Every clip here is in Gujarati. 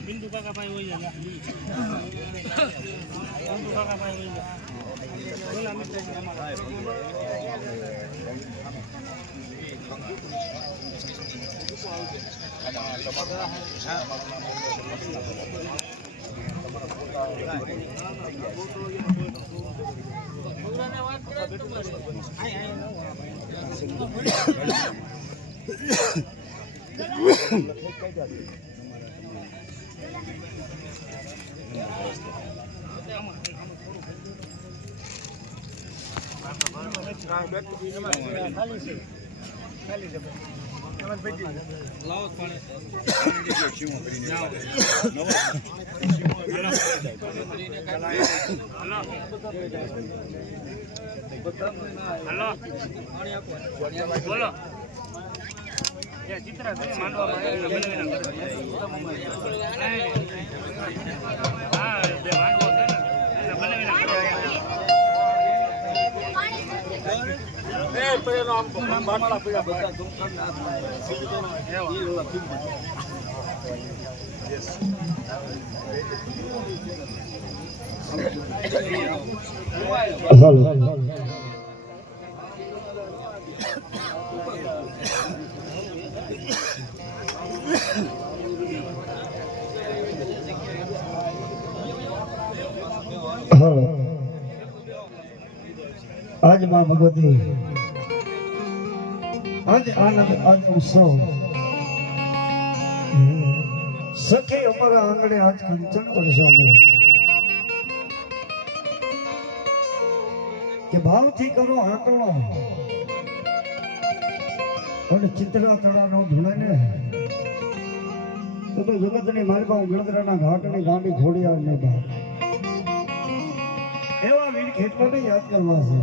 બિંદુ કાકા ભાઈ હોય જાય બિંદુ કાકા ભાઈ હોય જાય બોલા મિત્ર વાત કરે તમારે બોલો ચિત્ર आज मां भगवती आज आनंद आज उत्सव सखे हमारा आंगणे आज कंचन वर्षा में के भाव थी करो आंकड़ो और चित्रा चढ़ा नो ढूंढे ने तो जगत ने मारे पाऊ गणदरा ना घाट ने गांडी घोड़िया ने बात एवा वीर खेतवा ने याद करवा से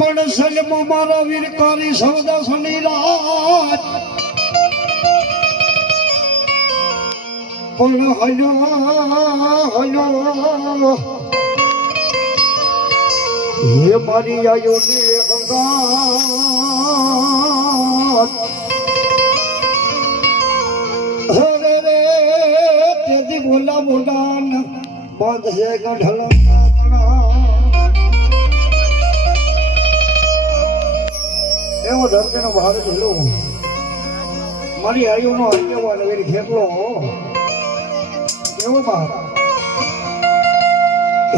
पण सलम मारा वीर कारी सौदा सनी रात पण हलो हलो ये मारी आयो ने हंगात अरे रे तेदी बोला बोला न बांध से गढ़ल एवो धरती नो भारत हेलो मारी आयु नो हरियो वेरी खेतलो एवो बात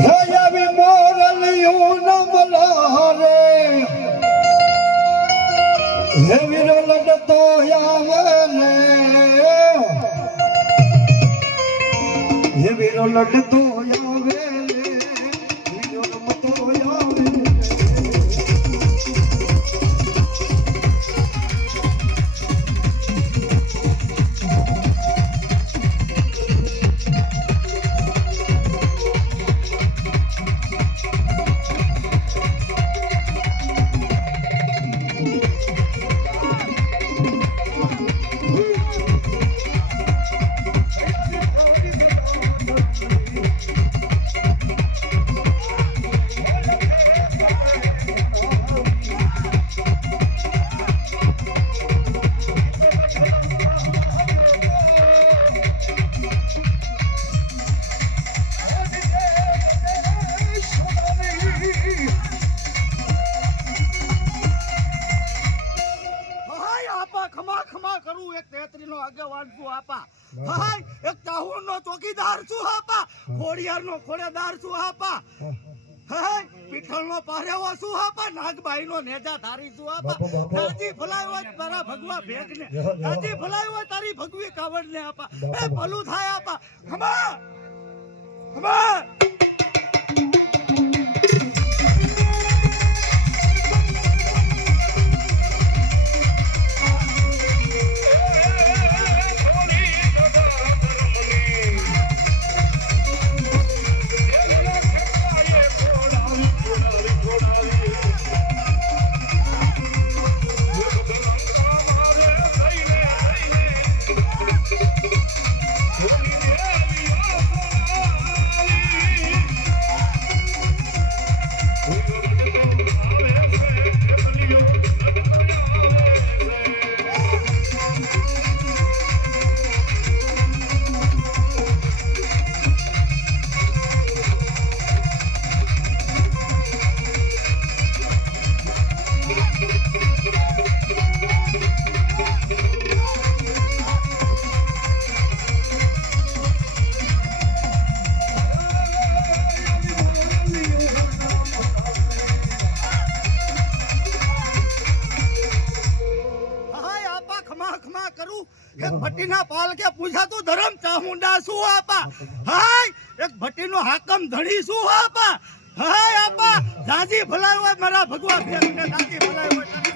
हे या भी मोरलियो न मलारे हे वीरो लडतो आवे ने हे वीरो लडतो आवे ने वीरो लडतो आवे एक चाहूर नो चौकीदार छू आपा खोड़ियार नो खोड़ेदार छू आपा पीठल नो पारेवा छू आपा नागबाई नो नेजा धारी छू आपा ताजी भलायो तारा भगवा भेग ने ताजी भलायो तारी भगवी कावड़ ने आपा ए भलू थाय आपा खमा खमा એક ભટ્ટીના પાલકે પૂછાતું ધરમ ચામુંડા શું આપા હાય એક ભટ્ટીનો હાકમ ધણી શું આપા હાય આપા દાદી ભલાય હોય મારા ભગવા ભેગને દાદી ભલાય હોય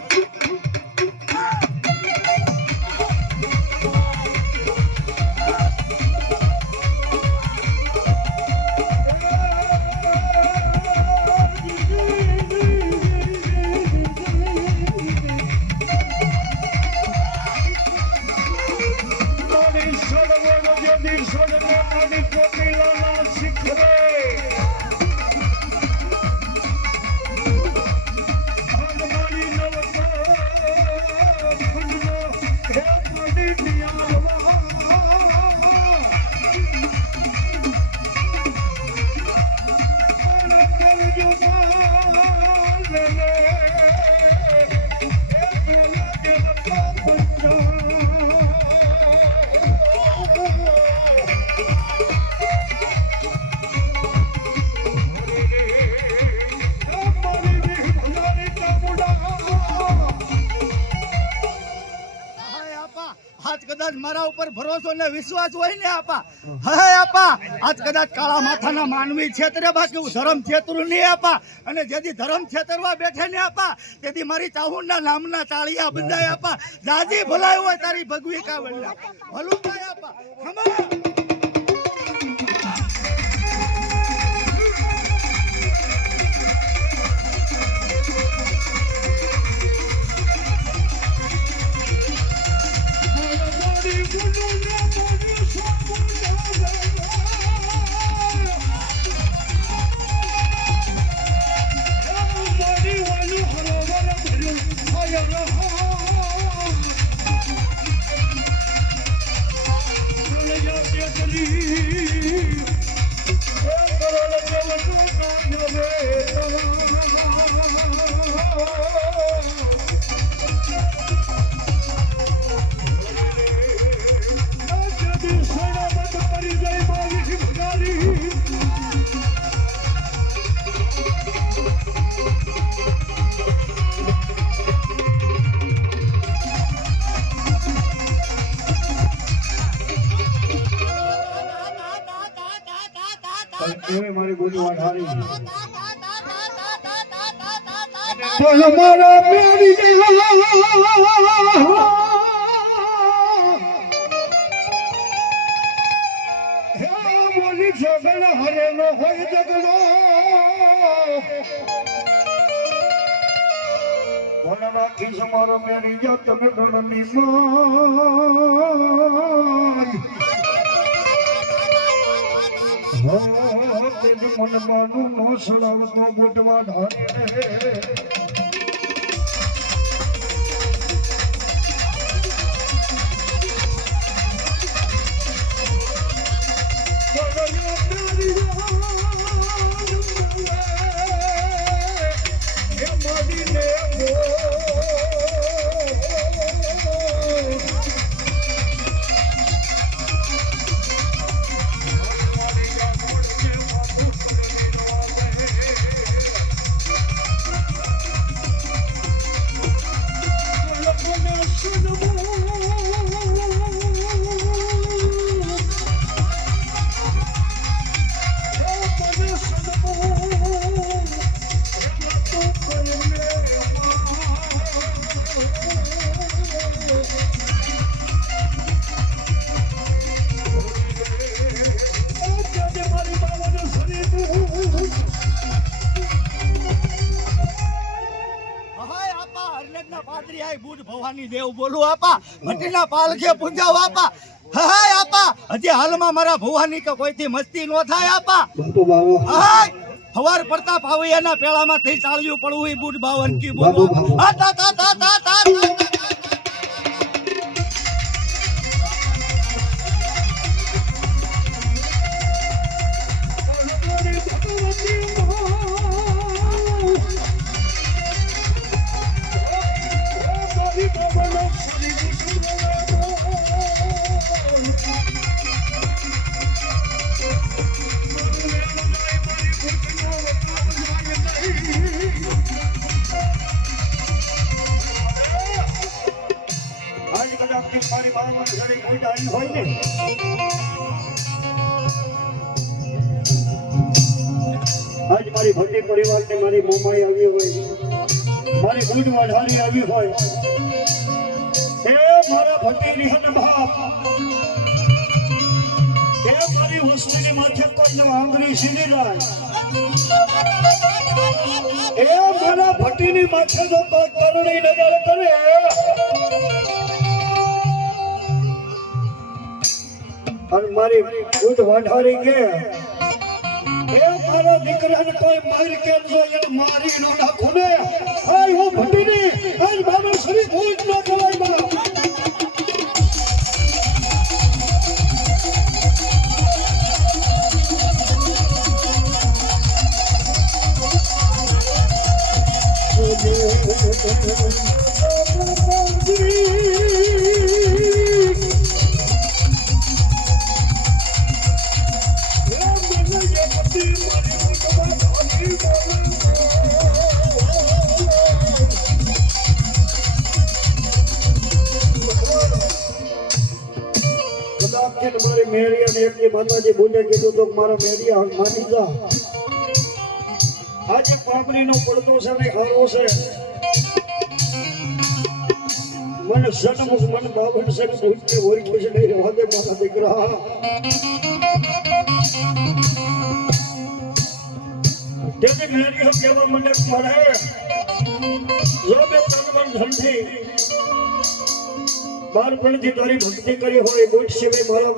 મારા ઉપર ભરોસો ને વિશ્વાસ હોય ને આપા હે આપા આજ કદાચ કાળા માથાના માનવી છેતરે બાકી હું ધર્મ છેતરું નહીં આપા અને જેથી ધર્મ છેતરવા બેઠે ને આપા તેથી મારી ચાહુંડા નામના ચાળિયા બંધાય આપા દાદી ભલાય હોય તારી ભગવી કાવડિયા ભલું થાય આપા ખબર મારી બોલી વાત હારી પણ મારા મેરી બોલી ઝઘડ હરેલો હોય ઝઘડો પણ રાખી મારો મેરી જા તમે ગણની મન માનું નો સડાવતો બુટવા ઢાળે ભવાની દેવ બોલું આપા ભટ્ટીના પાલખે પૂજાવ આપા હાય આપા હજી હાલમાં મારા ભવાની કે કોઈથી મસ્તી નો થાય આપા હાય હવાર પડતા પાવૈયાના પેલામાં થઈ ચાલ્યું પડવું એ બુટ બાવન કી બોલું આ તા તા તા તા તા કોઈ ડાળી હોય ને આજ મારી ભટ્ટી પરિવારને મારી મોમાઈ આવી હોય મારી ગુડ વાઢારી આવી હોય એ મારા ભટ્ટી નિહન બાપ એ મારી વસ્તુની માથે કોઈ આંગળી સીધી જાય એ મારા ભટ્ટીની માથે જો કોઈ કરણી નજર કરે અને મારી ગુડ વાઢારી કે એ મારા દીકરાને કોઈ મારી કેમ જો એને મારી નો નાખો ને આ હું ભટ્ટીની આજ મારું શરીર ભૂત ન કહેવાય બા મારી મેરિયાને એકની માતાજી બોલે કીધું તો મારા મેરિયા માની જા આજે પાપરીનો પડતો છે ને હારો છે મને સન્મુખ મન બાવન છે ભૂતને ઓળખી છે નહીં રહેવા દે મારા દીકરા તેથી મેરિયા કેવા મને મળે જો બે તનવન ધનથી બાળપણથી તારી ભક્તિ કરી હોય બુટ સિવાય મારા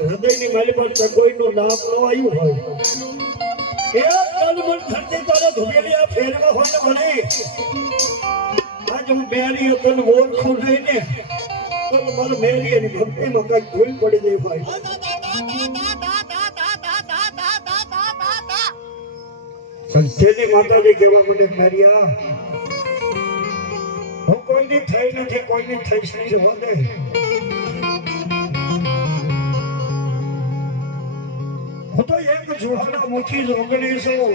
હૃદયની માલી પર કોઈનું નામ ન આવ્યું હોય એ તનવન ધનથી તારા ધુમેલી આ ફેરવા હોય ભલે આજ હું બેરી તન ઓળખું લઈને તો મારું મેરી એની ભક્તિમાં કઈ ભૂલ પડી જાય ભાઈ સંતેની માતાજી કહેવા મને મેરિયા હું કોઈની થઈ નથી કોઈની થઈ નહીં જવા દે હું તો એક જોહાના મુઠી જોગણી છું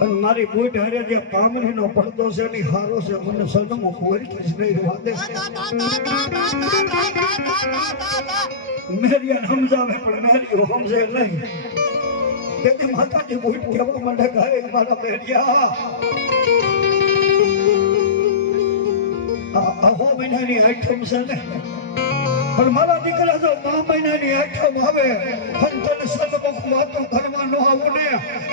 અને મારી બુટ હારે જે પામરીનો પડદો છે એની હારો છે મને સદમો કોઈ થઈ નહીં જવા દે મેરિયા સમજાવે પણ મેરી સમજે નહીં તેથી માતાજી બુટ કેવા મને કહે મારા મેરિયા આહો મહિનાની આઠમ છે ને પણ મારા દીકરા જો 9 મહિનાની આઠમ આવે તને સદમુખ વાતો કરવા ન આવું ને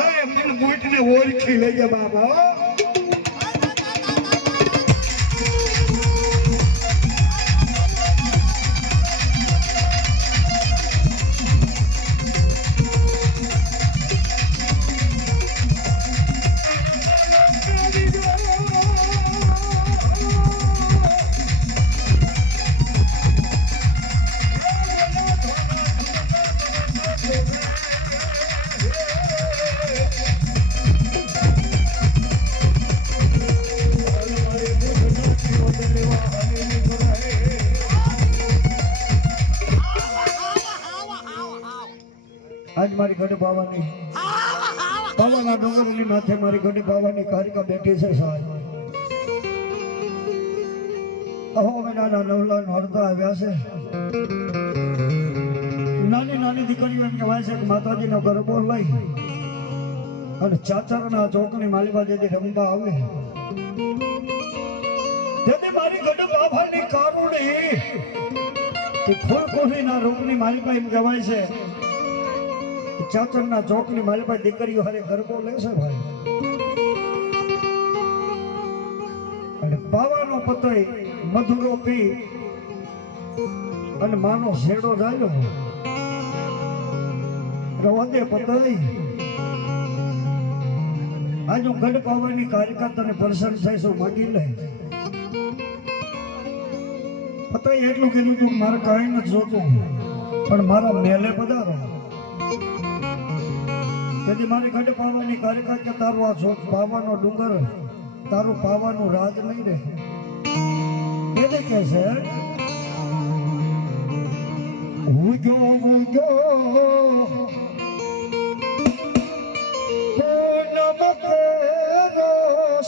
એ મને બુટને ઓળખી લેજે બાબા આજ મારી ઘડી બાવાની બાવાના ડુંગરની માથે મારી ઘડી બાવાની કારિકા બેઠી છે સાહેબ અહો મહિનાના નવલા નોરતા આવ્યા છે નાની નાની દીકરીઓ એમ કહેવાય છે કે માતાજીનો ગરબો લઈ અને ચાચરના ચોકની માલિકા જેથી રમવા આવે તેથી મારી ઘડી બાવાની કારુણી ફૂલ કોહીના રૂપની માલિકા એમ કહેવાય છે ચાચરના ચોકની માલિકા દીકરીઓ હારે ગરબો લેશે ભાઈ અને બાવાનો પતોય મધુરો પી અને માનો શેડો જાયો રવાદે પતોય આજ હું ગઢ પાવાની કારિકા તને પ્રસન્ન થઈશું માગી લે પતોય એટલું કીધું તું મારે કાંઈ નથી જોતું પણ મારા મેલે પધારો તેથી મારી ઘડે પાવાની કારિકા કે તારું આ છોક પાવાનો ડુંગર તારું પાવાનું રાજ નહીં રહે એને કહે છે ઉજો પૂનમ કેરો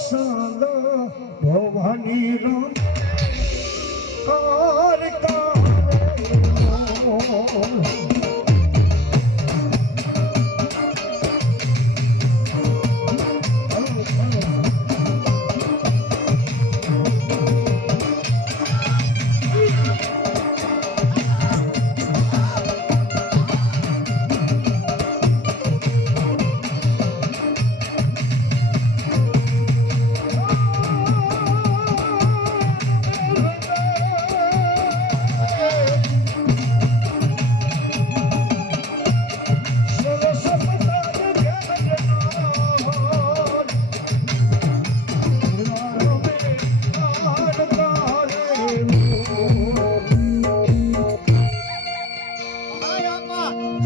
સાલો ભવાની રામ હાર તારે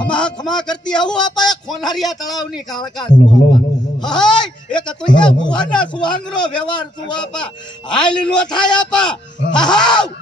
ખમા ખમા કરતી આવું આપા ખોનારિયા તળાવની કાળકા છું આપા હાય એક તો અહીંયા ભુવાના સુવાંગનો વ્યવહાર છું આપા હાલ નો થાય આપા હાવ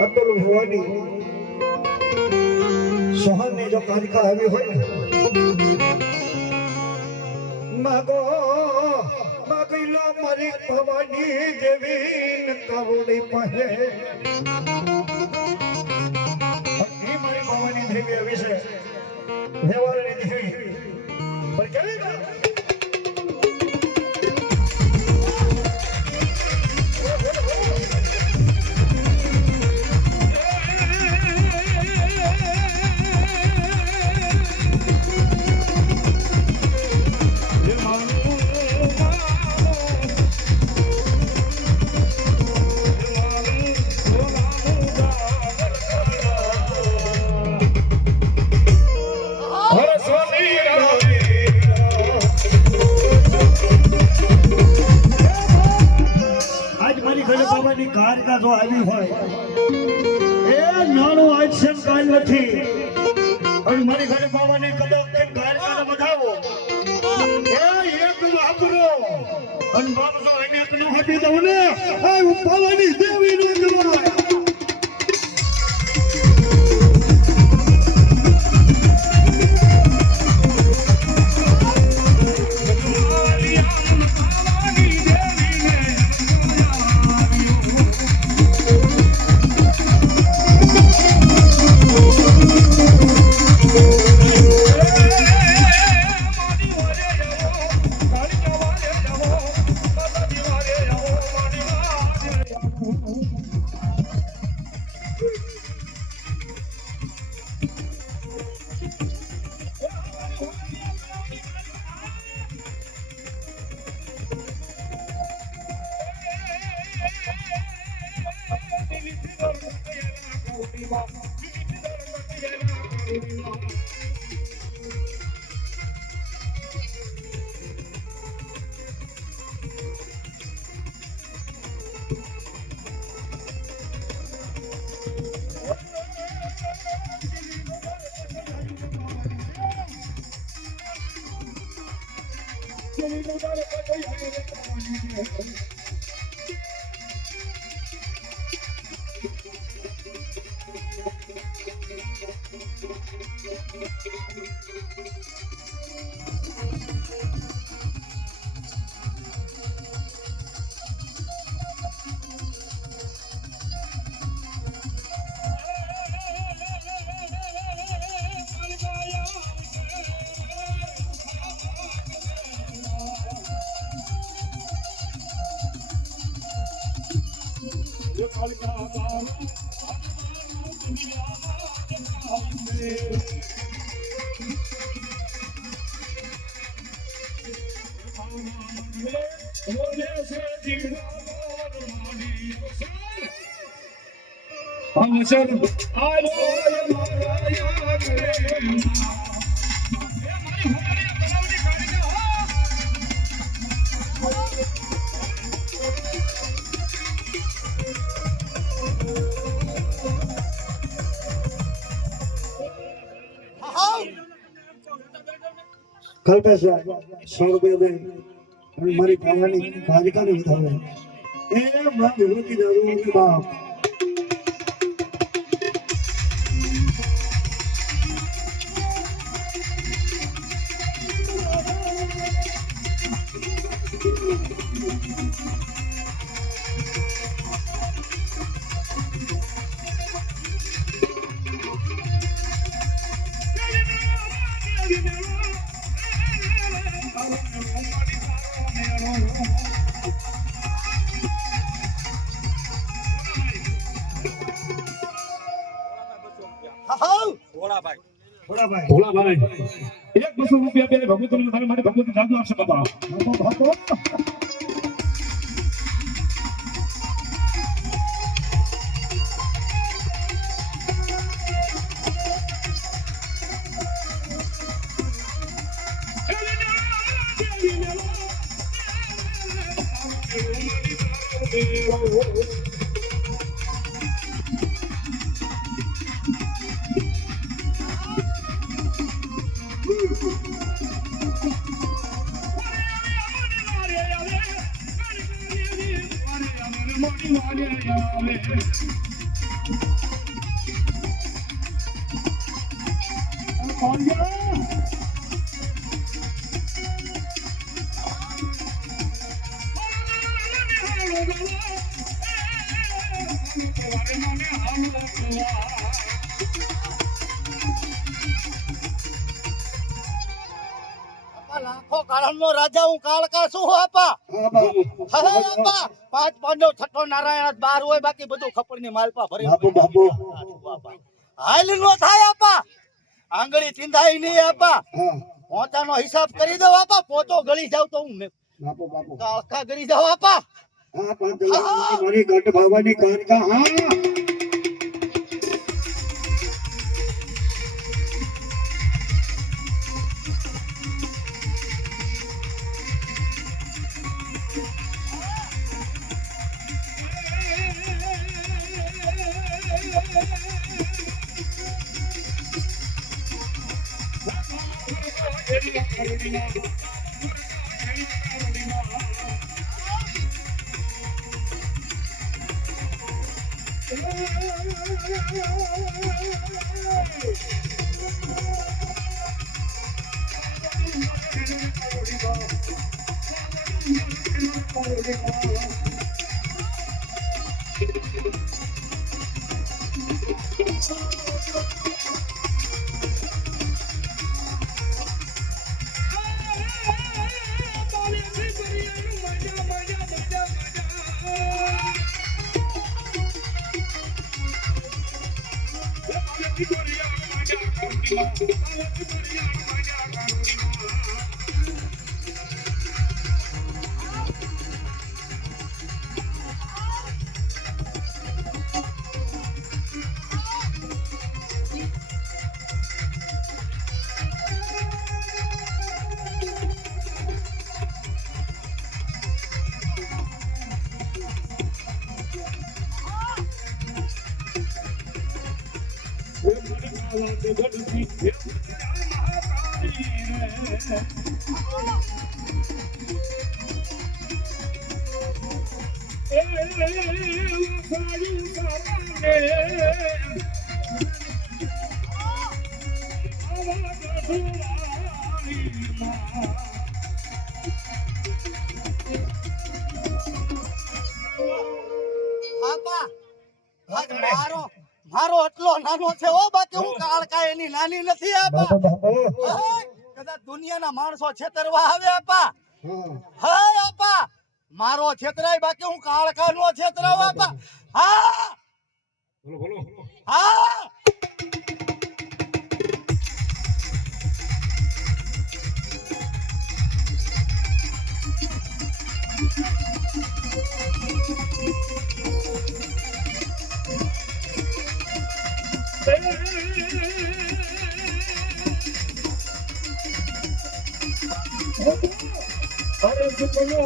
અબ્દુલ ભવાની સોહાની જો કારિકા આવી હોય ને માગો માગીલો મારી ભવાની દેવી કરુણી પહે એ મારી ભવાની દેવી આવી છે વ્યવહારની દેવી પણ કેવી કારિકા જો આવી હોય એ નાનું આક્ષેપ કાંઈ નથી અને મારી ઘરે બાવાની કદમ કે કારિકાને વધાવો એ એક વાપરો અને બાપ જો એને એક નો હટી દઉં ને એ ઉપાવાની દેવી નું કહેવાય કલ્પેશ 100 રૂપિયા દે અને મારી ખાવાની કારિકાને વધારે એ મારી રોટી દારૂ બાપ ભોળાભાઈ 100 રૂપિયા બે ભગવતી તારે માટે ભગવતી જાદુ આપશે બાપા લાખો કાળનો રાજા હું કાળકા છું આપા હે આપા પાંચ પાંડવ છઠ્ઠો નારાયણ 12 હોય બાકી બધું ખપડની માલપા ભરી બાપુ હાલ નો થાય આપા આંગળી ચીંધાઈ નહીં આપા પોતાનો હિસાબ કરી દો આપા પોતો ગળી જાવ તો હું બાપુ કાળકા ગળી જાવ આપા મારી ગઢ ભવાની કાનકા હા મારો એટલો નાનો છે ઓ બાકી હું કાળકા એની નાની નથી આપા કદાચ દુનિયાના માણસો છેતરવા આવે આપા હે આપા મારો છેતરાય બાકી હું કાળકા નો છેતરાવ આપા. હા બોલો બોલો હા અરે સુપનો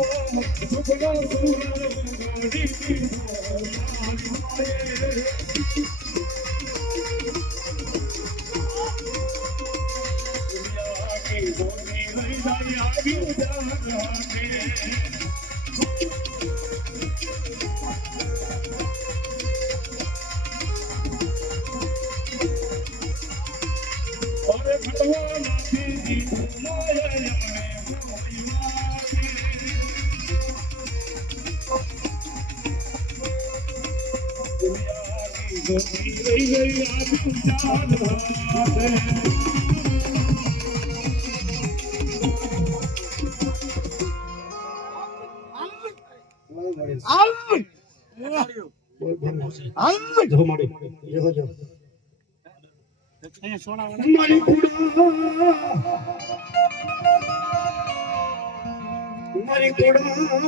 અહીંયા સોડા મારી કુડા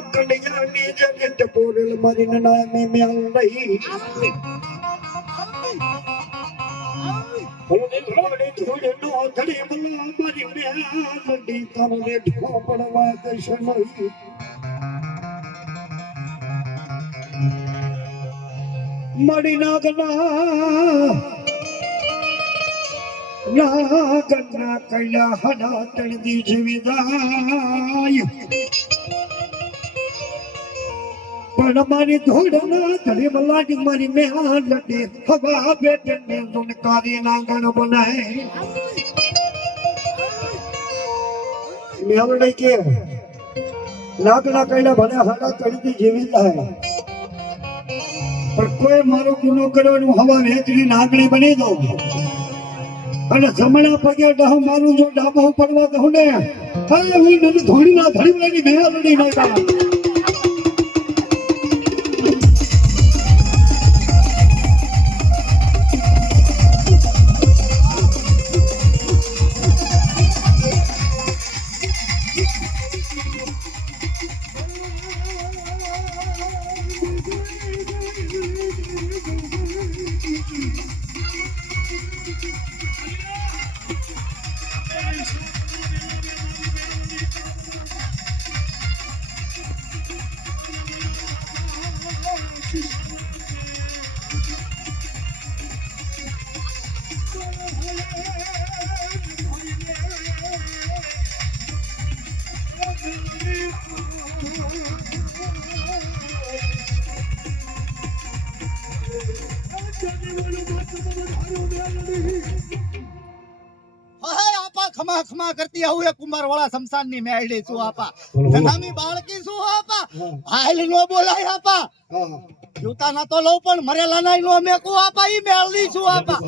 કડિયાની જગત પોરલ મારી નામે મેલ રહી ઓલે ઘોડે ઘોડે નો ધડી મલા મારી મેલ લડી તને ઢોપડવા કશ નહીં મડી નાગના કૈયા હડા તણદી જીવિદાય પણ મારી ધોડના ધડી મલાડી મારી મેં લડી હવા બેટને દુનકારી નાગણ બનાય મેવડે કે નાગના કૈયા ભલે હડા તણદી જીવિદાય પણ કોઈ મારો ગુનો કર્યો હવા વેચની નાગણી બની દો અને જમણા પગે ડહ મારું જો ડાબો પડવા દઉં ને હવે હું નદી ધોડી ના ધડી વાળી મેલડી ના કા ખમા ખમા કરતી આવું એ કુંભાર વાળા શમશાન ની મેળી શું આપા નામી બાળકી શું આપા હાલ નો બોલાય આપા જૂતા ના તો લઉં પણ મરેલા ના નો મેકુ આપા ઈ મેળી શું આપા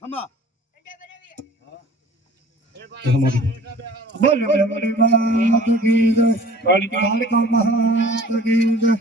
હમા બોલ બોલ બોલ માત કી જય કાલિકા માત કી જય